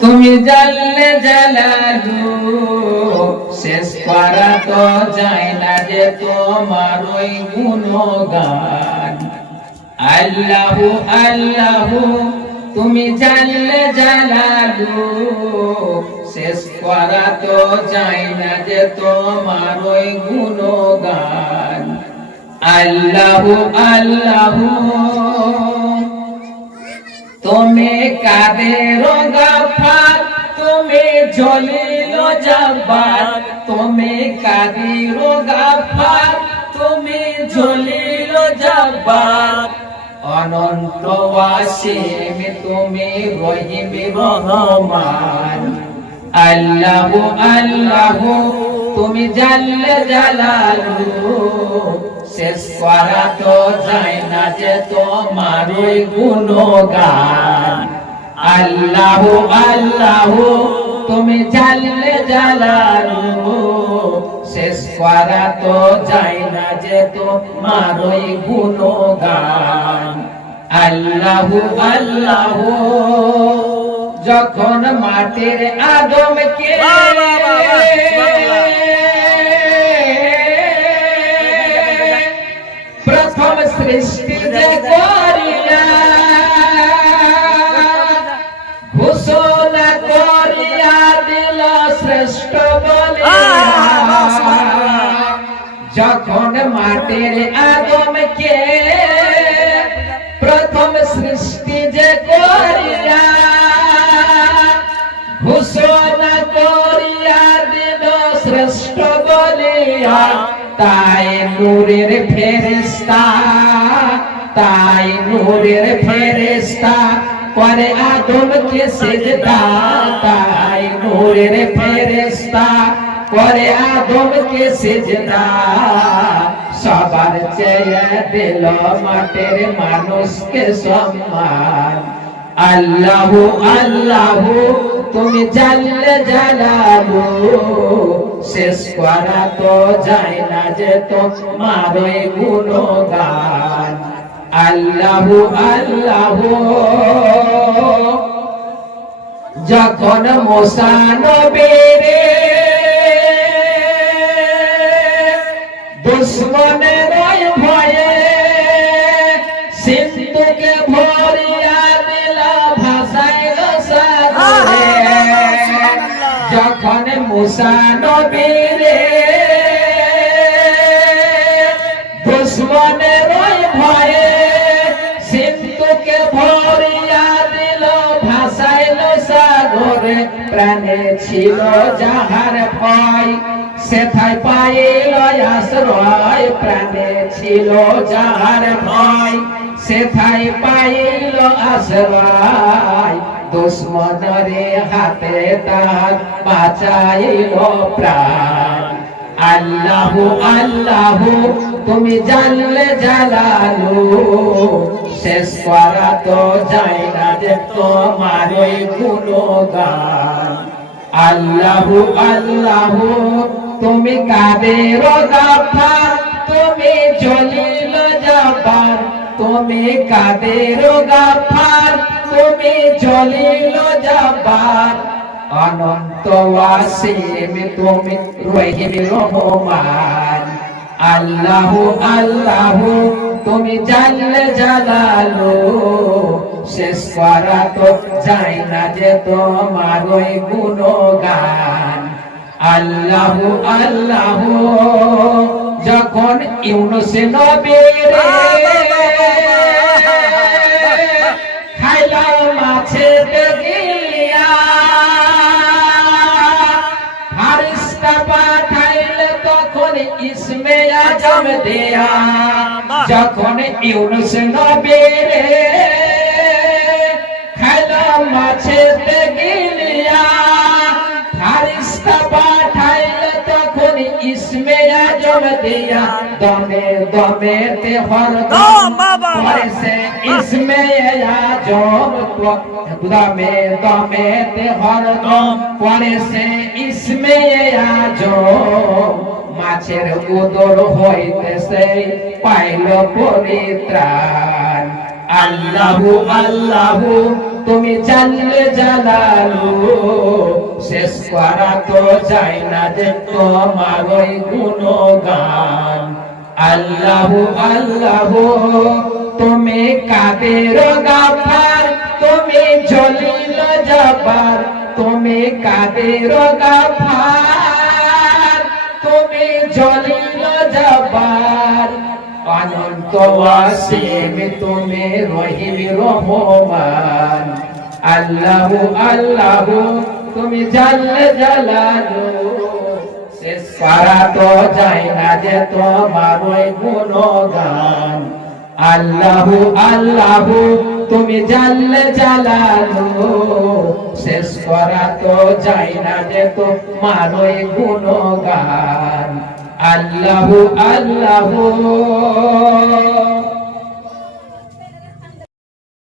তুমি জানলে জালালু শেষ করা তো যায় না যে তোমার ওই গুণগান। আল্লাহু আল্লাহু তুমি জানলে জালালু শেষ করা তো যায় না যে তোমার ওই গুণগান। আল্লাহু আল্লাহু তুমি কাদের গাফার তুমি জলিল জব্বার। তুমি কাদের গাফার তুমি জলিল জব্বার। অনন্ত ওয়াসিম তুমি রহিম রহমান। আল্লাহু আল্লাহু তুমি জাল্লে জালালু শেষ করা তো যায় না যে তোমার ওই গুণগান। আল্লাহু আল্লাহু তুমি জাল্লে জালালু শেষ করা তো যায় না যে তোমার ওই গুণগান। আল্লাহু আল্লাহু যখন মাটির আদমকে প্রথম সৃষ্টি যে করিয়া ঘোষণা করিয়া দিল শ্রেষ্ঠ বলিয়া। যখন মাটির আদমকে প্রথম সৃষ্টি যে করিয়া ঘোষণা করিয়া দিল শ্রেষ্ঠ বলিয়া। তাই নূরের ফেরেশতা তাই নূরের ফেরেশতা করে আদমকে সিজদা। তাই নূরের ফেরেশতা করে আদমকে সিজদা। সবার চেয়ে দিল মাটির মানুষকে সম্মান। আল্লাহু আল্লাহু তুমি জাল্লে জালালু শেষ করা তো যায় না যে তোমার ওই গুণগান। আল্লাহু আল্লাহু যখন মুসা নবীরে দুশ্মনের ভয়ে সিন্ধুকে ভরিয়া দিল ভাসাইল সাগরে। যখন মুসা নবীরে দুশ্মনের ভয়ে সিন্ধুকে ভরিয়া দিল ভাসাইল সাগরে। প্রাণে ছিল যাহার ভয় সেথায় পাইল আশ্রয়। প্রাণে ছিল যাহার ভয় সেথায় পাইল আশ্রয়। দুশ্মনরে হাতে তার বাঁচাইল প্রাণ। আল্লাহু আল্লাহু তুমি জানলে জালালু শেষ করা তো যায় না যে তোমার ওই গুণগান। আল্লাহু আল্লাহু তুমি কাদের গাফার তুমি জলিল জব্বার। তুমি কাদের গাফার তুমি জলিল জব্বার। অনন্ত ওয়াসিম তুমি রহিম রহমান। আল্লাহু আল্লাহু তুমি জাল্লে জালালু শেষ করা তো যায় না যে তোমার ওই গুণগান। আল্লাহু আল্লাহু যখন ইউনুস নবীরে খাইল মাছে গিলিয়া ফারিস্তা পাঠাইল তখন ইসমে আজম দিয়া। যখন ইউনুস নবীরে খাইল মাছে গিলিয়া ফারিস্তা পাঠাইল তখন ইসমে আজম দিয়া। দমে দমেতে হরদম পড়েছে ইসমে আজম। দমে দমেতে হরদম পড়েছে ইসমে আজম। মাছের উদর হইতেছে পাইল পরিত্রাণ। আল্লাহু আল্লাহু তুমি জানলে জালালু শেষ করা তো যায় না যে তোমার ওই গুণগান আল্লাহু আল্লাহু তুমি কাদের গাফার তুমি জলিল জব্বার তুমি কাদের গাফার তুমি জলিল জব্বার অনন্ত ওয়াসিম তুমি রহিম রহমান আল্লাহু আল্লাহু তুমি জাল্লে জালালু শেষ করা তো যায় না যে তোমার ওই গুণগান আল্লাহু আল্লাহু তুমি জাল্লে জালালু শেষ করা তো যায় না যে তোমার ওই গুণগান আল্লাহু আল্লাহু